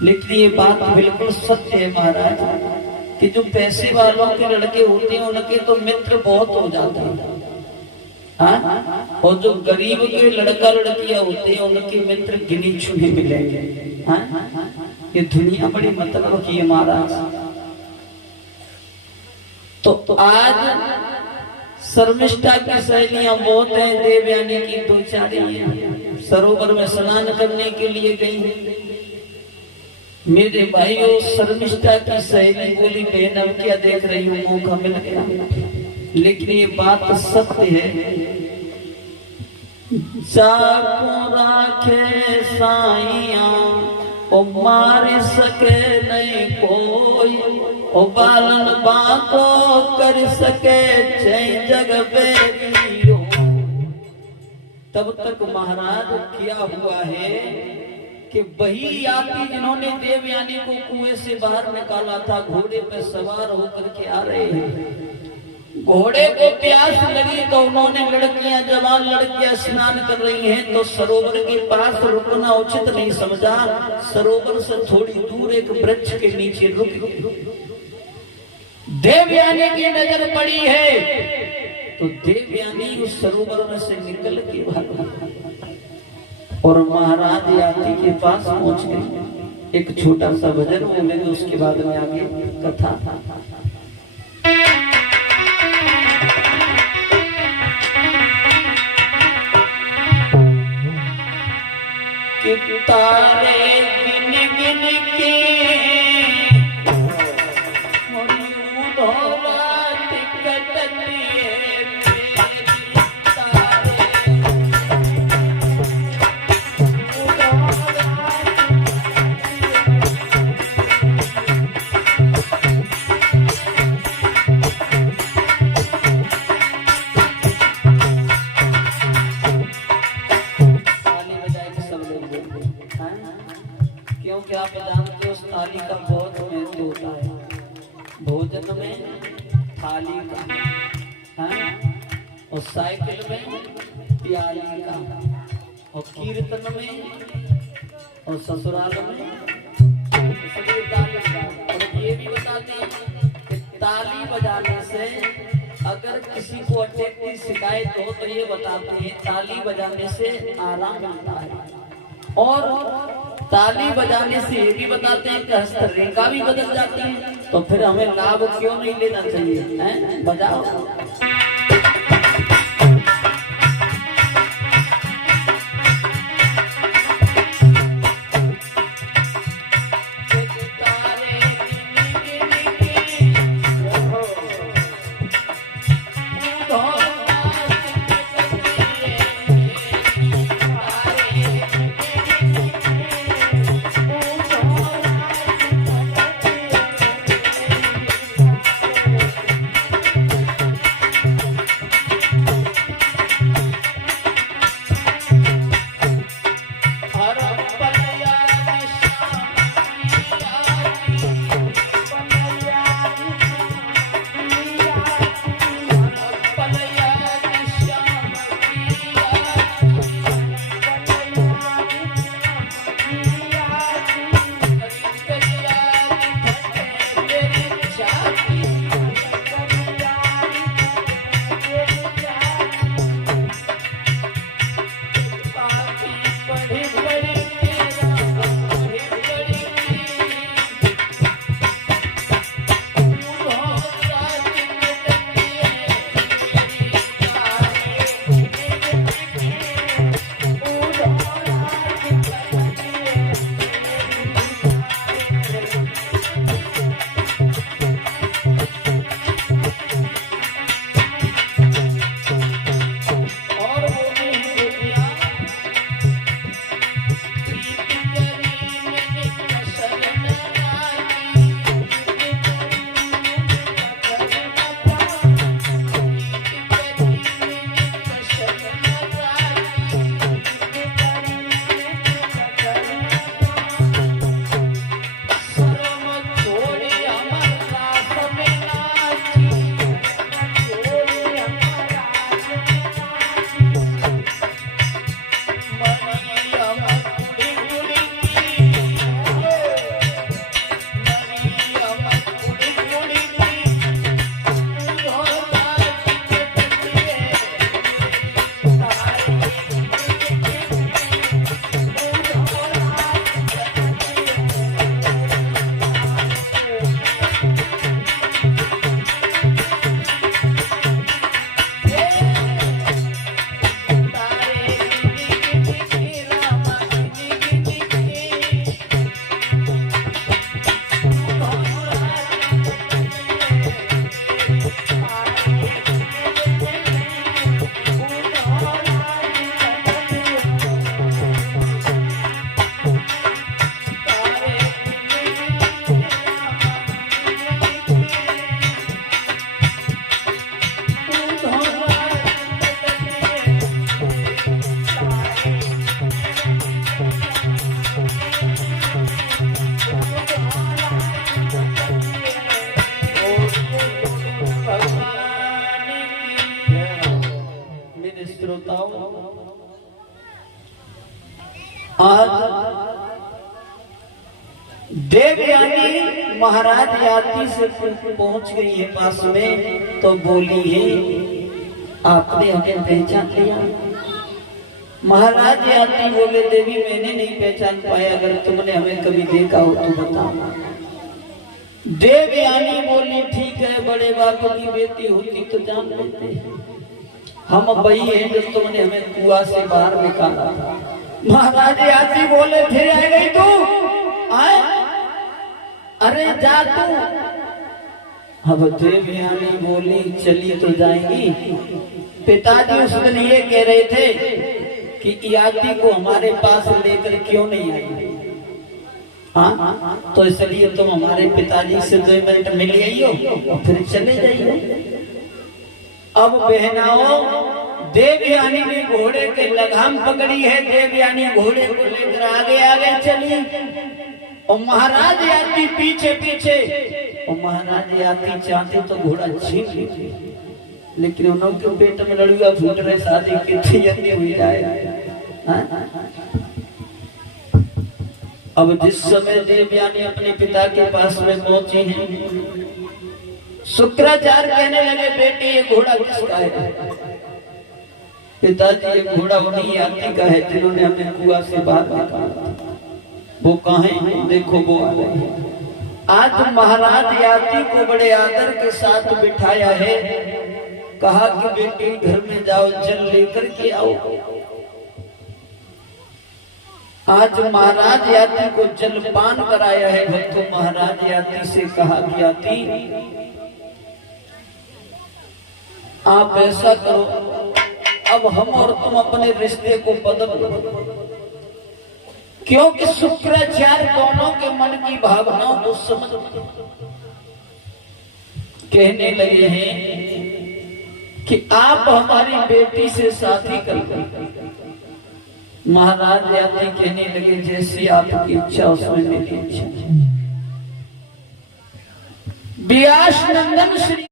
लेकिन ये बात बिल्कुल सत्य है महाराज कि जो पैसे वालों के लड़के होते हैं उनके तो मित्र बहुत हो जाते हैं, हाँ? और जो गरीब के लड़का लड़कियां होते हैं उनके मित्र गिनी चुने मिलेंगे, हाँ? ये दुनिया बड़ी मतलब की है महाराज। तो आज शर्मिष्ठा की सहेलियां बहुत हैं, देवयानी की दो चार हैं, सरोवर में स्नान करने के लिए गई। मेरे भाइयों शर्मिष्ठा की सहेली बोली बहन अब क्या देख रही हूँ, मौका मिल गया। लेकिन ये बात सत्य है, जाको राखे साइया ओ मार सके नहीं कोई, ओ बालन बाको कर सके जय जग बेरियो। तब तक महाराज क्या हुआ है कि वही यात्री जिन्होंने देवयानी को कुएं से बाहर निकाला था घोड़े पर सवार होकर के आ रहे हैं। घोड़े को प्यास लगी तो उन्होंने लड़कियां जवान लड़कियां स्नान कर रही हैं तो सरोवर के पास रुकना उचित नहीं समझा। सरोवर से थोड़ी दूर एक वृक्ष के नीचे रुक। देवयानी की नजर पड़ी है तो देवयानी उस सरोवर में से निकल के भागी और महाराज यात्री के पास पहुंच गई। एक छोटा सा भजन बोले तो उसके बाद में आगे कथा। कि तारे गिन गिन के क्योंकि आप जानते हो थाली का बहुत महत्व होता है। भोजन में थाली का, हाँ? और साइकिल में प्याली का, और कीर्तन में और ससुराल में सभी ताली का। और ये भी बताते हैं कि ताली बजाने से अगर किसी को अटैक की शिकायत हो तो ये बताते हैं ताली बजाने से आराम मिलता है। और ताली बजाने से ये भी बताते हैं कि हस्तरेखा भी बदल जाती है। तो फिर हमें लाभ क्यों नहीं लेना चाहिए, हैं? बजाओ। देवयानी महाराज याति से पहुंच गई है पास में, तो बोली है आपने हमें पहचान लिया? महाराज याति बोले देवी मैंने नहीं पहचान पाया, अगर तुमने हमें कभी देखा हो तो बताओ। देवयानी बोली ठीक है, बड़े बाप की बेटी होती तो जान लेते, हम वही हैं जो तुमने हमें कुआं से बाहर निकाला था। महाराज याति बोले फिर आ गई तू? आए अरे जा तू। अब देवयानी बोली चली तो जाएंगी, पिताजी उस दिन ये कह रहे थे कि याति को हमारे पास लेकर क्यों नहीं आई? हाँ, तो इसलिए तुम हमारे पिताजी से 2 मिनट मिल आई हो और फिर चले जाइए। अब बहनाओं, देवयानी ने घोड़े के लगाम पकड़ी है, देवयानी घोड़े को लेकर आगे आगे चली और महाराज याति पीछे पीछे। और महाराज याति चाहते तो घोड़ा छीन लेते, लेकिन उनके पेट में लड़ुआ फूट रहे, शादी की तैयारी हुई जाए। अब जिस समय देवयानी अपने पिता के पास में पहुंची है, शुक्राचार्य कहने लगे बेटी ये घोड़ा किसका है? पिताजी ये घोड़ा उन्हीं याति का है जिन्होंने हमें कुआं से बाहर निकाला। वो कहाँ है? देखो वो आ रहे हैं। आज महाराज याति को बड़े आदर के साथ बिठाया है, कहा कि बेटी घर में जाओ जल लेकर के आओ। आज महाराज याति को जलपान कराया है भक्तों। महाराज याति से कहा कि याति आप ऐसा करो, अब हम और तुम अपने रिश्ते को बदल दो, क्योंकि शुक्राचार्य दोनों के मन की भावनाओं को समझ कहने लगे हैं कि आप हमारी बेटी से शादी कर। महाराज याति कहने लगे जैसी आपकी इच्छा उसमें मेरी इच्छा। व्यास नंदन श्री